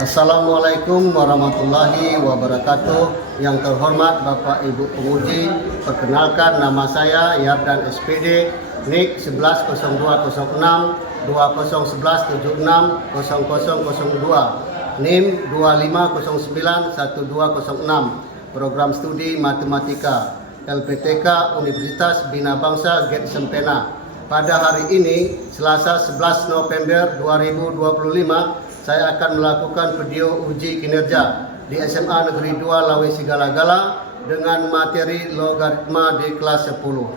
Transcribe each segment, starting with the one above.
Assalamualaikum warahmatullahi wabarakatuh. Yang terhormat Bapak Ibu penguji, perkenalkan nama saya Yardan SPD, NIK 110206 201176 0002, NIM 25091206, Program Studi Matematika LPTK Universitas Bina Bangsa Get Sempena. Pada hari ini, Selasa 11 November 2025, saya akan melakukan video uji kinerja di SMA Negeri 2 Lawesi Galagala dengan materi logaritma di kelas 10.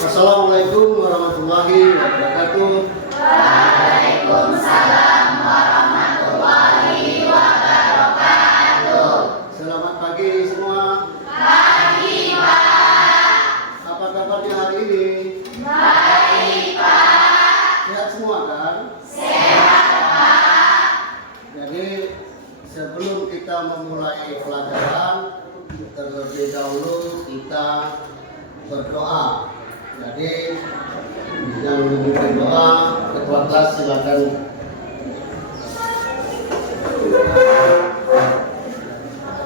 Assalamualaikum warahmatullahi wabarakatuh. Waalaikumsalam warahmatullahi wabarakatuh. Selamat pagi semua. Pagi, Pak. Apa kabarnya hari ini? Baik, Pak. Sehat semua kan? Sehat, Pak. Jadi sebelum kita memulai pelajaran, terlebih dahulu kita berdoa. Jadi yang memimpin doa, ketua kelas silakan.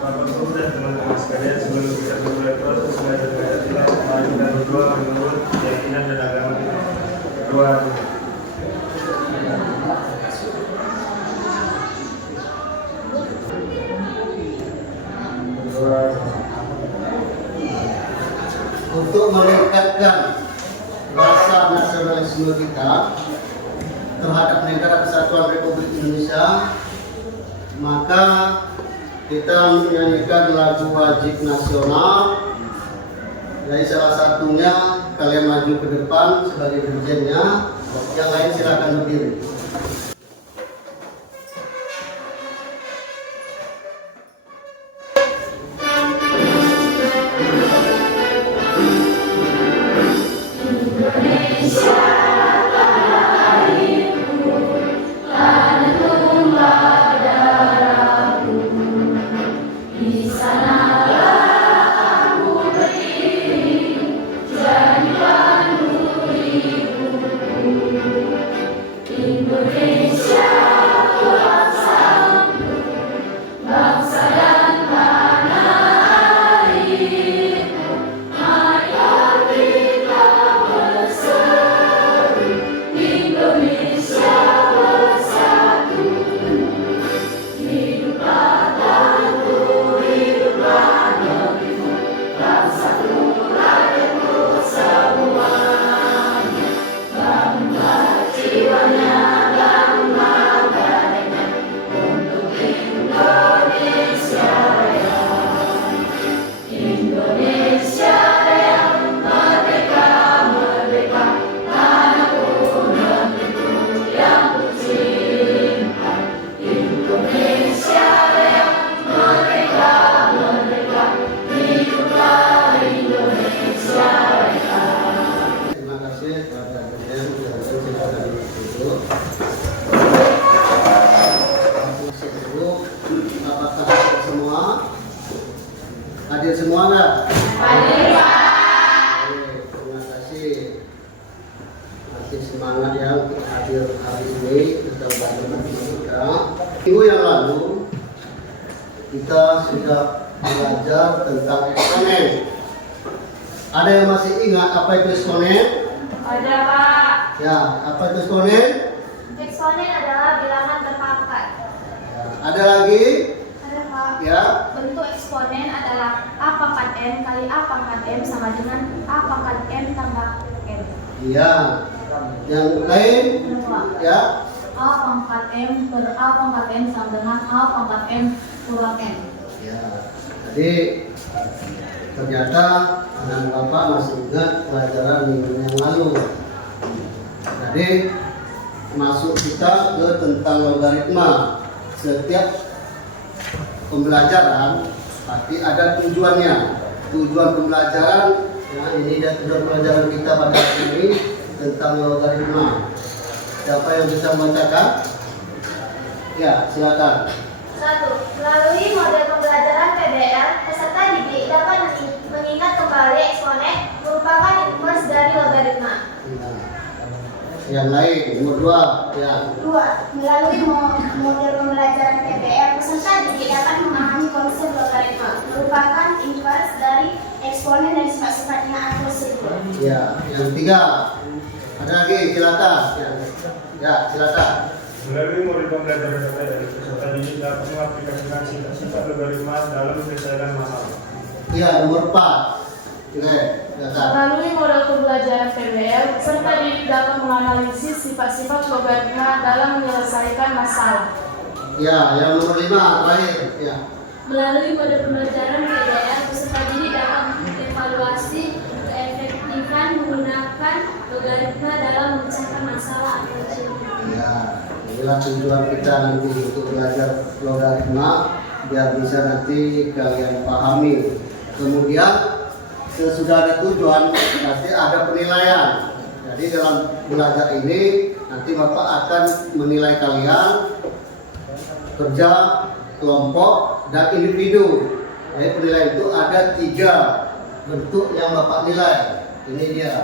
Bapak Ibu dan teman-teman sekalian, sebelum kita memulai proses belajar Pancasila, mari kita berdoa menurut keyakinan dan agama kita. Doa. Untuk meningkatkan rasa nasionalisme kita terhadap negara kesatuan Republik Indonesia, maka kita menyanyikan lagu wajib nasional. Jadi salah satunya kalian maju ke depan sebagai dirjennya, yang lain silakan berdiri. Hadir semua nggak? Hadir, Pak. Terima kasih. Masih semangat ya untuk hadir hari ini kita belajar matematika. Minggu yang lalu kita sudah belajar tentang eksponen. Ada yang masih ingat apa itu eksponen? Ada, Pak. Ya, apa itu eksponen? Eksponen adalah bilangan berpangkat. Ya, ada lagi? Ada, Pak. Ya. Bentuk eksponen adalah A pangkat M kali A pangkat M sama dengan A pangkat M tambah M. Iya. Yang lain? Ada, Pak. Ya. A pangkat M per A pangkat M sama dengan A pangkat M kurang M. Ya. Jadi ternyata anak bapak masih ingat pelajaran minggu yang lalu. Jadi masuk kita ke tentang logaritma. Setiap pembelajaran pasti ada tujuannya. Tujuan pembelajaran, ya ini dia tujuan pelajaran kita pada hari ini tentang logaritma. Siapa yang bisa membacakan? Ya, silakan. 1. Melalui model pembelajaran PBL, peserta didik dapat mengingat kembali eksponen, merupakan inverse dari logaritma. Nah, yang lain nomor 2 ya. 2. Melalui model pembelajaran PBL, peserta didik dapat memahami konsep logaritma, merupakan inverse dari eksponen dan sifat-sifatnya tersebut. Ya, yang 3. Ada lagi, silakan. Ya, silakan. Melalui model pembelajaran PBL, peserta didik dapat mengaplikasikan sifat-sifat logaritma dalam menyelesaikan masalah. Ya, nomor 4. Oke, silakan. Melalui model pembelajaran PBL, peserta didik dapat menganalisis sifat-sifat logaritma dalam menyelesaikan masalah. Ya, yang nomor 5 terakhir. Ya. Melalui model pembelajaran PBL, peserta didik dapat mengevaluasi keefektifan menggunakan logaritma dalam memecahkan masalah atau ujian. Ya, inilah tujuan kita nanti untuk belajar logaritma biar bisa nanti kalian pahami. Kemudian sesudah ada tujuan nanti ada penilaian. Jadi dalam belajar ini nanti Bapak akan menilai kalian kerja kelompok dan individu. Jadi penilaian itu ada 3 bentuk yang Bapak nilai. Ini dia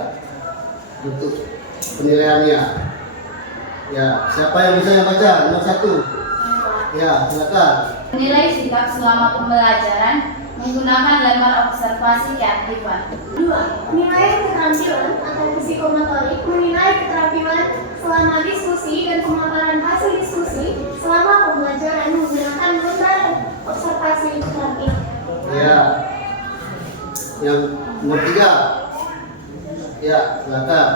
bentuk penilaiannya. Ya, siapa yang bisa yang baca? Nomor 1. Ya, silakan. Menilai sikap selama pembelajaran menggunakan lembar observasi keaktifan. 2. Menilai keterampilan atau psikomotorik, menilai keterampilan selama diskusi dan pemaparan hasil diskusi selama pembelajaran menggunakan lembar observasi keterampilan. Ya. Yang nomor 3. Ya, silakan.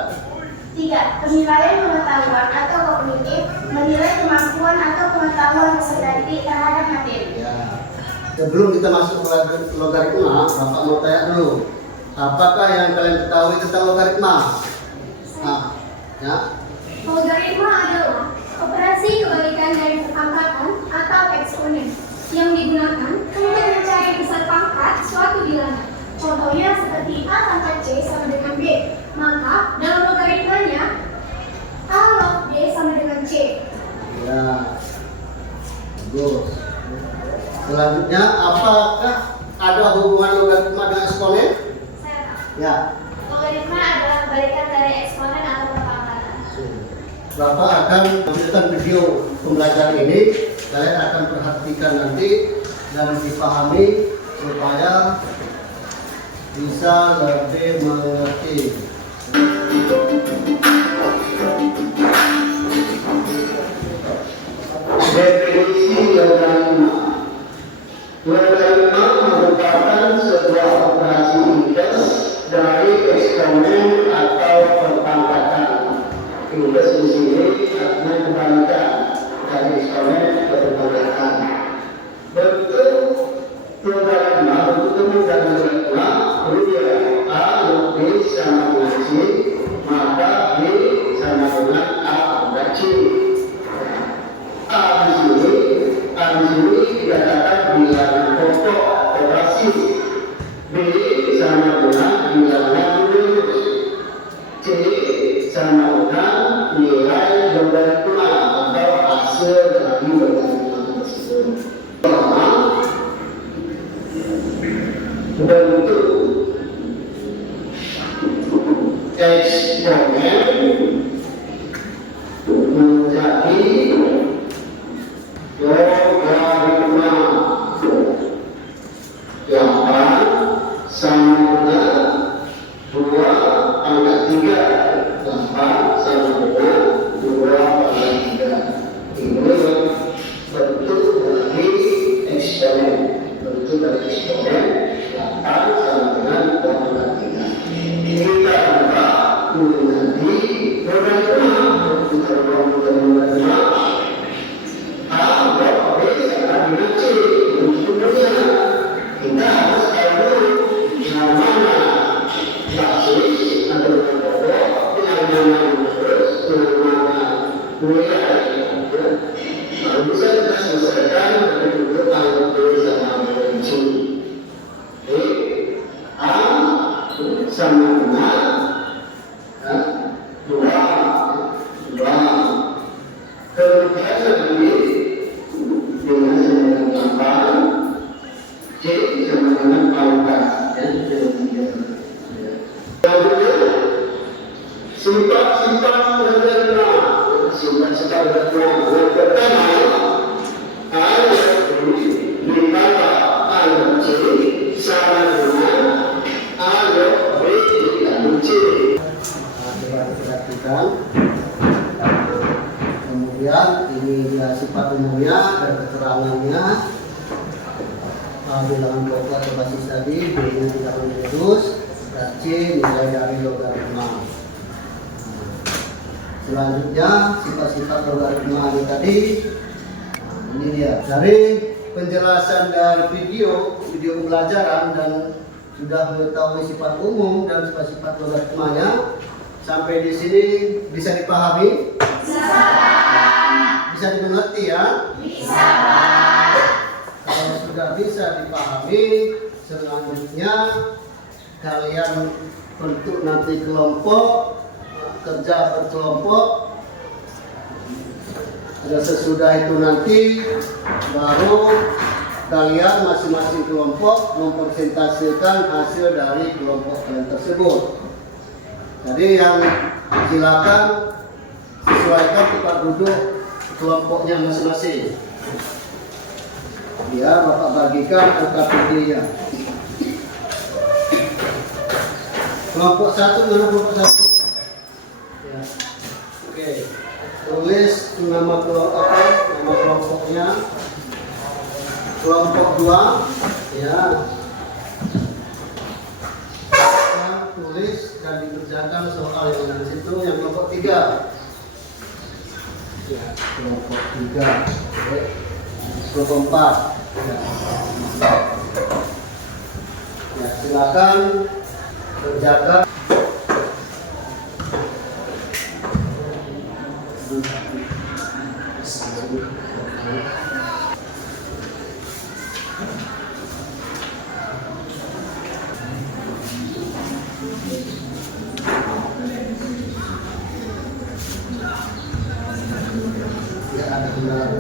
3. Penilaian pengetahuan atau kognitif, menilai kemampuan atau pengetahuan peserta didik terhadap materi. Ya. Sebelum kita masuk ke logaritma, Bapak mau tanya dulu. Apakah yang kalian ketahui tentang logaritma? Nah, ya. Logaritma adalah operasi kebalikan dari angkatan atau eksponen yang digunakan untuk mencari besar pangkat suatu bilangan. Contohnya seperti A pangkat C sama dengan B. Maka dalam logaritmanya A log B sama dengan C. Ya. Bagus. Selanjutnya, apakah ada hubungan logaritma dengan eksponen? Saya tahu. Ya. Logaritma adalah kebalikan dari eksponen atau pangkatan. Bapak akan melanjutkan video pembelajaran ini. Kalian akan perhatikan nanti dan dipahami supaya bisa lebih mengerti. Definisi logaritma. Logaritma merupakan sebuah operasi invers dari eksponen atau perpangkatan. Invers di sini artinya kebalikan dari eksponen ke perpangkatan. Bentuk logaritma, bentuk dan logaritma berupa A log B sama dengan C, maka B sama dengan A pangkat C. A di sini dikatakan bilangan pokok operasi. B sama dengan bilangan lurus. C sama dengan nilai logaritma atau hasil dari logaritma tersebut. Bentuk eksponen menjadi logaritma yang sama dengan 2 pangkat 3. 8 sama dengan 2 pangkat 3. Ini bentuk dari eksponen. Bentuk dari eksponen 8 sama dengan 2 pangkat 3. Kita buka menjadi sifat-sifat berkena. Sifat-sifat berkena. Yang pertama, limbaga al-C sama dengan al-B al-C. Coba perhatikan. Kemudian ini dia sifat umumnya dan keterangannya. Bilangan pokok atau basis tadi, B-nya tidak menerus, dan C nilai dari logaritma. Selanjutnya sifat-sifat logaritma ini tadi. Ini dia dari penjelasan dari video pembelajaran dan sudah mengetahui sifat umum dan sifat-sifat logaritmanya. Sampai di sini bisa dipahami? Bisa dimengerti ya? Bisa. Kalau sudah bisa dipahami, selanjutnya kalian bentuk nanti kelompok, kerja berkelompok. Dan sesudah itu nanti baru kalian masing-masing kelompok mempresentasikan hasil dari kelompok kalian tersebut. Jadi yang silakan sesuaikan tempat duduk kelompoknya masing-masing. Ya, Bapak bagikan LKPD-nya. Kelompok 1 mana kelompok 1? Ya. Oke. Tulis nama kelompoknya. Kelompok 2 ya. Tulis dan dikerjakan soal yang ada di situ. Yang kelompok 3. Ya, kelompok 3. Oke. Kelompok 4. Ya, silakan kerjakan. Ya, ada benar.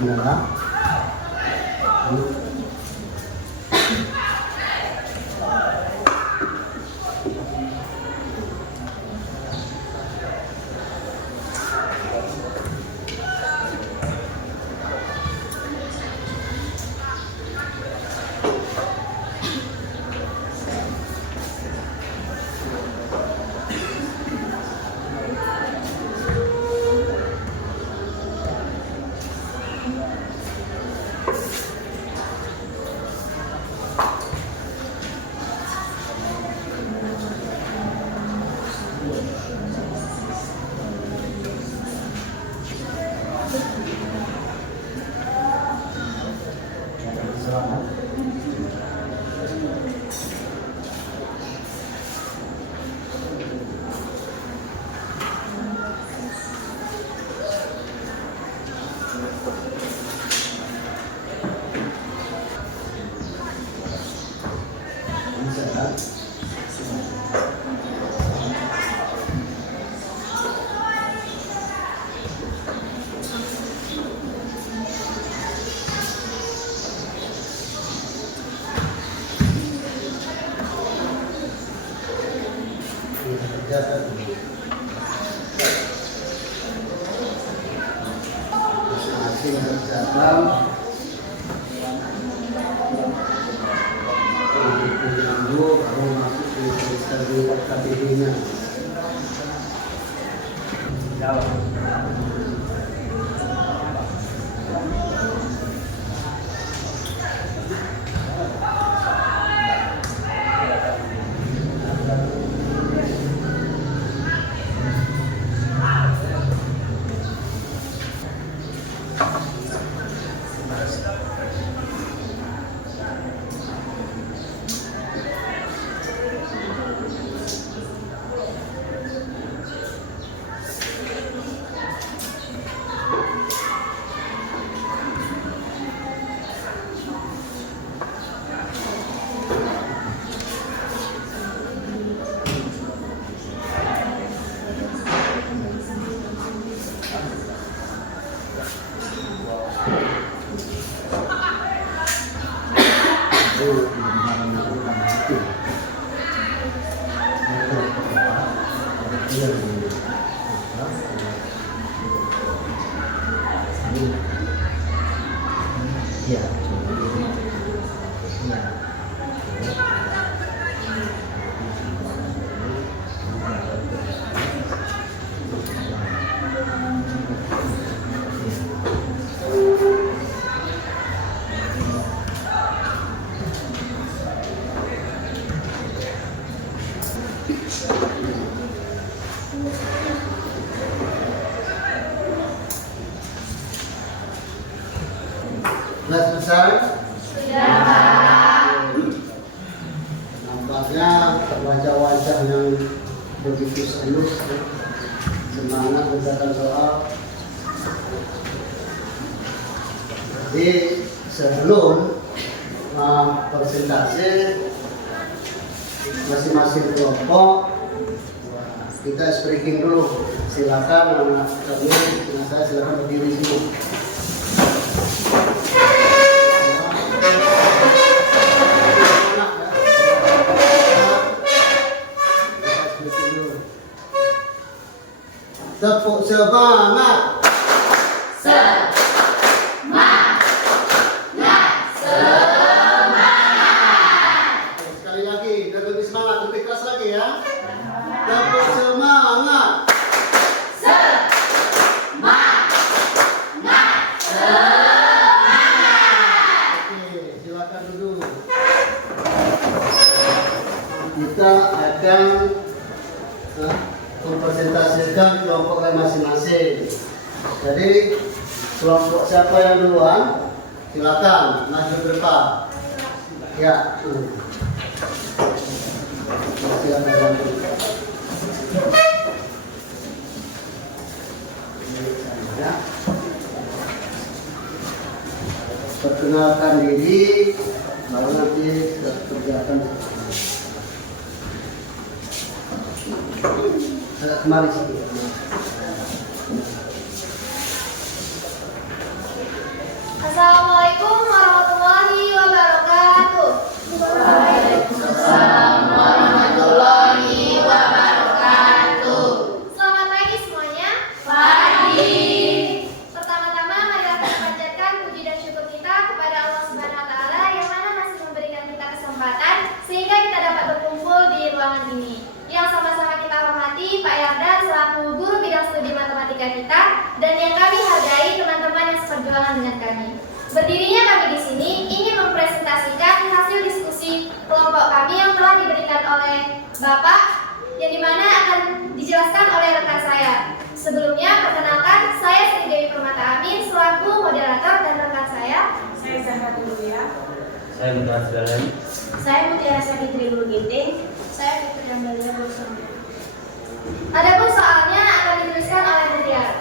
Nah, masing-masing kerjakan dulu baru masuk di tulisan di KBD-nya. Sudah selesai? Sudah. Nampaknya wajah-wajah yang begitu serius, semangat mengerjakan soal. Jadi sebelum presentasi masing-masing kelompok, kita speaking dulu. Silakan anak kami, dengan saya silakan berdiri semua. Tepuk semangat. Sekali lagi, dan lebih semangat, lebih keras lagi ya. Tepuk semangat. Oke, silakan duduk. Kita akan mempresentasikan kelompok masing-masing. Jadi kelompok siapa yang duluan? Silakan maju ke depan. Ya. Silakan bantu. Ya. Perkenalkan diri, baru nanti kita kerjakan. Kemari sini. Assalamualaikum warahmatullahi wabarakatuh. Waalaikumsalam warahmatullahi wabarakatuh. Selamat pagi semuanya. Pagi. Pertama-tama marilah kita panjatkan puji dan syukur kita kepada Allah Subhanahu wa taala yang mana masih memberikan kita kesempatan sehingga kita dapat berkumpul di ruangan ini. Yang sama-sama kita hormati Pak Yardan selaku guru bidang studi matematika kita dan yang kami hargai teman-teman yang seperjuangan dengan kami. Berdirinya kami di sini ingin mempresentasikan hasil diskusi kelompok kami yang telah diberikan oleh Bapak yang dimana akan dijelaskan oleh rekan saya. Sebelumnya perkenalkan saya Sri Dewi Permata Amin selaku moderator dan rekan saya Zahra dulu ya. Saya Muhammad Asdalan. Saya Mutiara Sakitri Bulu Ginting. Saya Fitri Amdalia Bersama. Adapun soalnya akan dituliskan oleh Mutiara.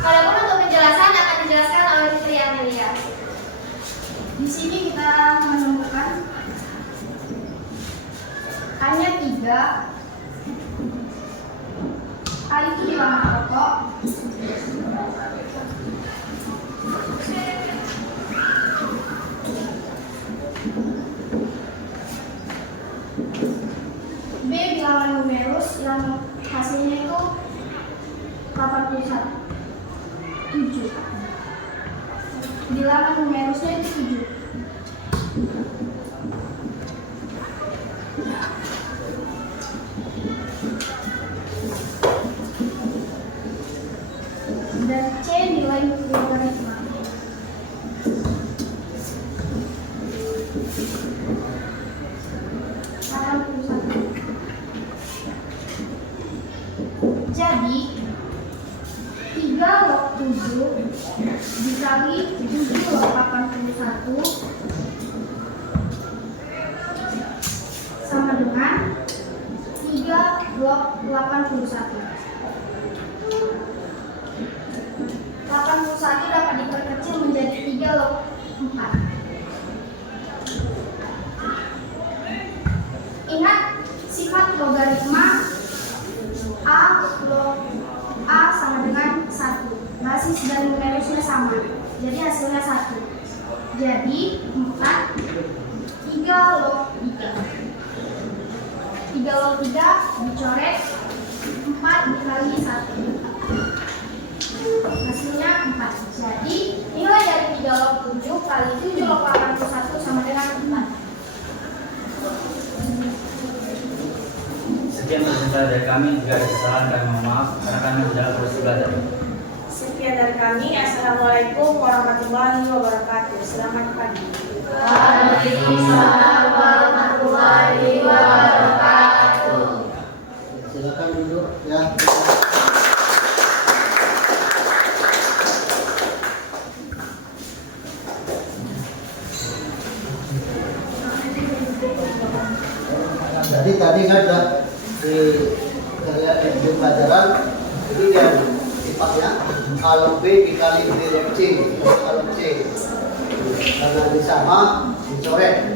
Adapun untuk penjelasan akan dijelaskan oleh Fitri Amelia. Di sini kita menemukan hanya 3 A itu di warna pokok, B bilangan numerus yang hasilnya itu 81. 7. Bilangan numerusnya itu 7. Dan C nilai logaritma. Jadi 3 log 7 dikali 7 log 81 sama dengan 3 log 81. 81 dapat diperkecil menjadi 3 log 4. Ingat sifat logaritma A sama dengan 1. Basis dan numerusnya sama. Jadi hasilnya 1. Jadi 4 3 log 3. 3 log 3 dicoret, 4 dikali 1. Hasilnya 4. Jadi nilai dari 3 log 7 kali 7 log 81 sama dengan 4. Sekian presentasi dari kami. Jika ada kesalahan kami mohon maaf karena kami sedang terus belajar. Sekian dari kami. Assalamualaikum warahmatullahi wabarakatuh. Selamat pagi. Waalaikumsalam warahmatullahi wabarakatuh. Silakan duduk ya. Jadi tadi kan sudah di pelajaran ini yang sifatnya A log B dikali B log C, A log C. Karena ini sama dicoret.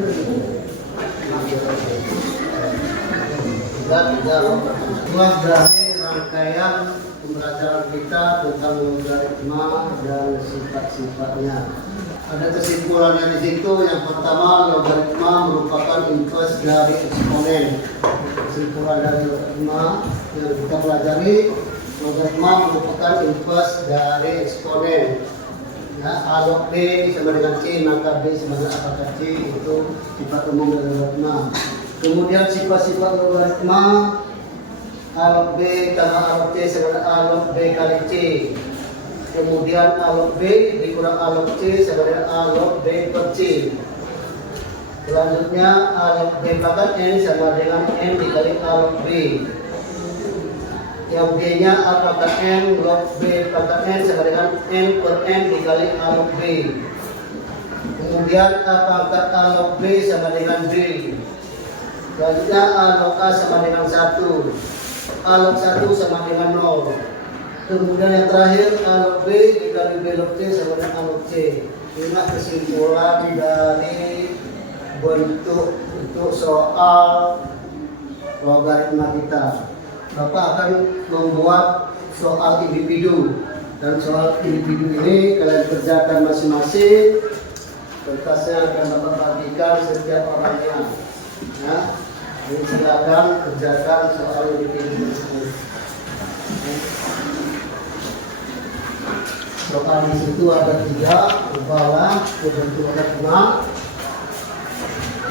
Tiga log. Itulah berarti rangkaian pembelajaran kita tentang logaritma dan sifat-sifatnya. Ada kesimpulannya di situ. Yang pertama, logaritma merupakan inverse dari eksponen. Kesimpulan dari logaritma yang kita pelajari, logaritma merupakan inverse dari eksponen. Ya, A log B sama dengan C, maka B sama dengan apakah C, itu sifat umum dari logaritma. Kemudian sifat-sifat logaritma, A log B tambah A log C sama dengan A log B kali C. Kemudian A log B dikurang A log C sama dengan A log B per C. Selanjutnya A log B pangkat N sama dengan N dikali A log B. Yang B-nya A pangkat N log B pangkat N sama dengan N per N dikali A log B. Kemudian A pangkat A log B sama dengan B. Selanjutnya A log A sama dengan 1. A log 1 sama dengan 0. Kemudian yang terakhir A log B dikali B log C sama dengan A log C. Inilah kesimpulan dari bentuk soal logaritma kita. Bapak akan membuat soal individu, dan soal individu ini kalian kerjakan masing-masing. Kertasnya akan Bapak bagikan setiap orangnya. Ya, jadi silakan kerjakan soal individu tersebut. Soal di situ ada 3, ubahlah ke bentuk logaritma.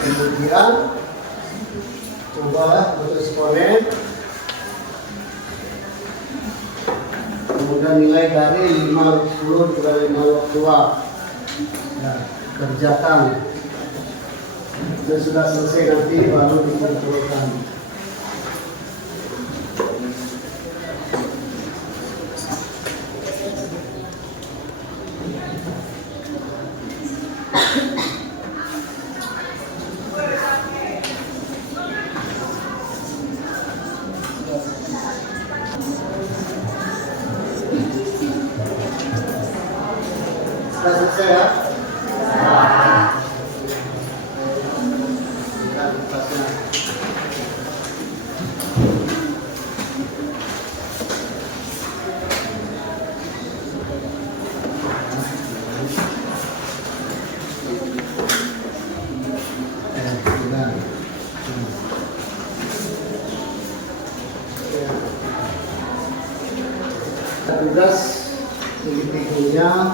Kemudian ubahlah bentuk eksponen. Kemudian nilai dari 5 log 10 dikali 5 log 2. Nah, kerjakan. Dan sudah selesai nanti baru dikumpulkan. Sudah selesai ya? Tugas yang individunya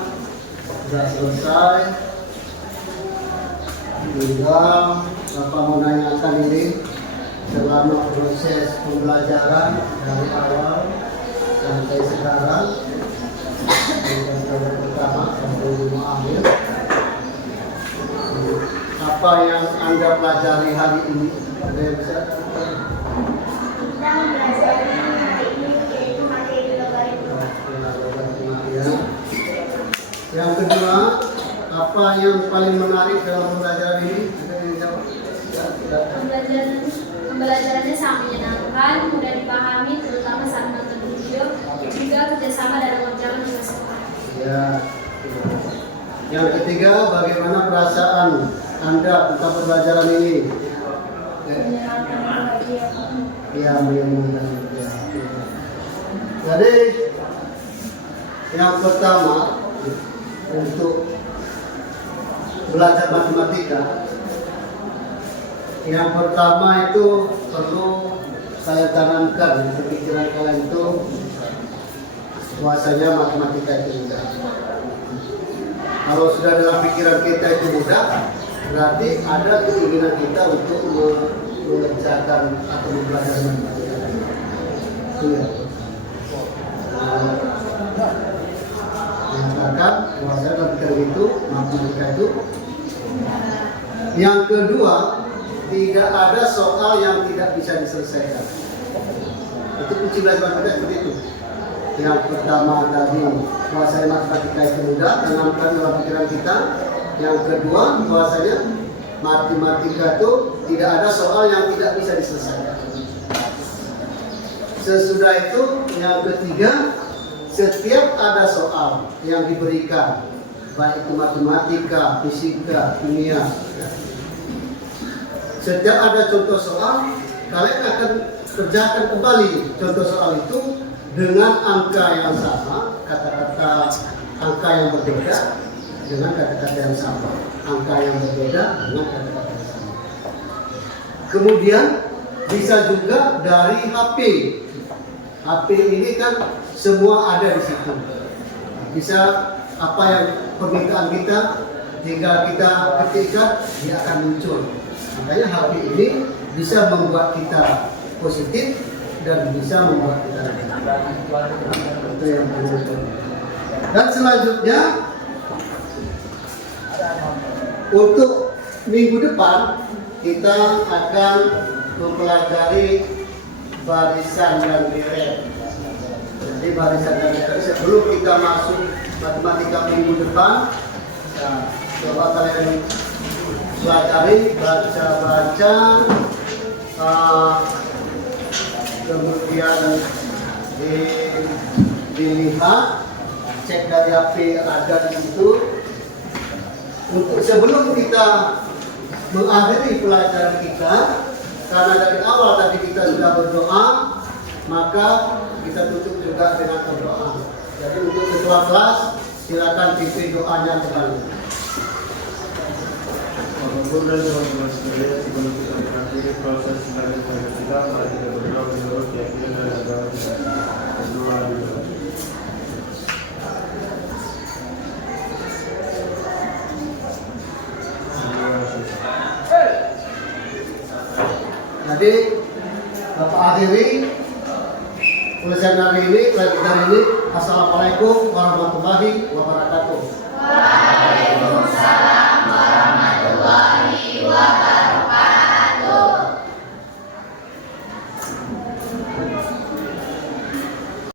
sudah selesai. Tinggal Bapak menanyakan ini selama proses pembelajaran dari awal sampai sekarang, dari tahun pertama sampai lima akhir. Apa yang Anda pelajari hari ini? Ada yang bisa? Kita mempelajari hari ini yaitu materi logaritma. Yang kedua, apa yang paling menarik dalam pembelajaran ini? Ada yang jawab? Pembelajarannya sangat menyenangkan, mudah dipahami, terutama saat menonton video, juga kerjasama dalam mengerjakan tugas sekolah. Ya. Yang ketiga, bagaimana perasaan Anda tentang pembelajaran ini? Menyenangkan dan bahagia. Ya, menyenangkan. Jadi, yang pertama untuk belajar matematika, yang pertama itu perlu saya tanamkan di pikiran kalian itu bahwasanya matematika itu mudah. Kalau sudah dalam pikiran kita itu mudah, berarti ada keinginan kita untuk mengerjakan atau mempelajari matematika. Iya. Mengatakan bahwasanya dalam pikiran itu matematika itu. Yang kedua, tidak ada soal yang tidak bisa diselesaikan. Itu kunci belajar matematika seperti itu. Yang pertama tadi bahwasanya matematika itu mudah, tanamkan dalam pikiran kita. Yang kedua bahwasanya matematika itu tidak ada soal yang tidak bisa diselesaikan. Sesudah itu yang ketiga, setiap ada soal yang diberikan, baik itu matematika, fisika, kimia, setiap ada contoh soal, kalian akan kerjakan kembali contoh soal itu dengan angka yang sama, kata-kata angka yang berbeda dengan kata-kata yang sama, angka yang berbeda dengan kata-kata yang sama. Kemudian bisa juga dari HP. HP ini kan semua ada di situ. Bisa apa yang permintaan kita, tinggal kita ketikkan, dia akan muncul. Makanya HP ini bisa membuat kita positif dan bisa membuat kita negatif. Itu yang perlu. Dan selanjutnya untuk minggu depan kita akan mempelajari barisan dan deret. Jadi barisan dan deret sebelum kita masuk matematika minggu depan, nah, coba kalian pelajari, baca-baca, kemudian dilihat, cek dari HP ada di situ. Untuk sebelum kita mengakhiri pelajaran kita, karena dari awal tadi kita sudah berdoa, maka kita tutup juga dengan berdoa. Jadi untuk ketua kelas, silakan pimpin doanya kembali. Bunda teman-teman sekalian, sebelum kita mengakhiri proses belajar kita, mari kita berdoa menurut keyakinan dan agama kita. Berdoa dulu. Jadi Bapak akhiri pelajaran hari ini, pelajaran ini. Assalamualaikum warahmatullahi wabarakatuh. Waalaikumsalam warahmatullahi wabarakatuh.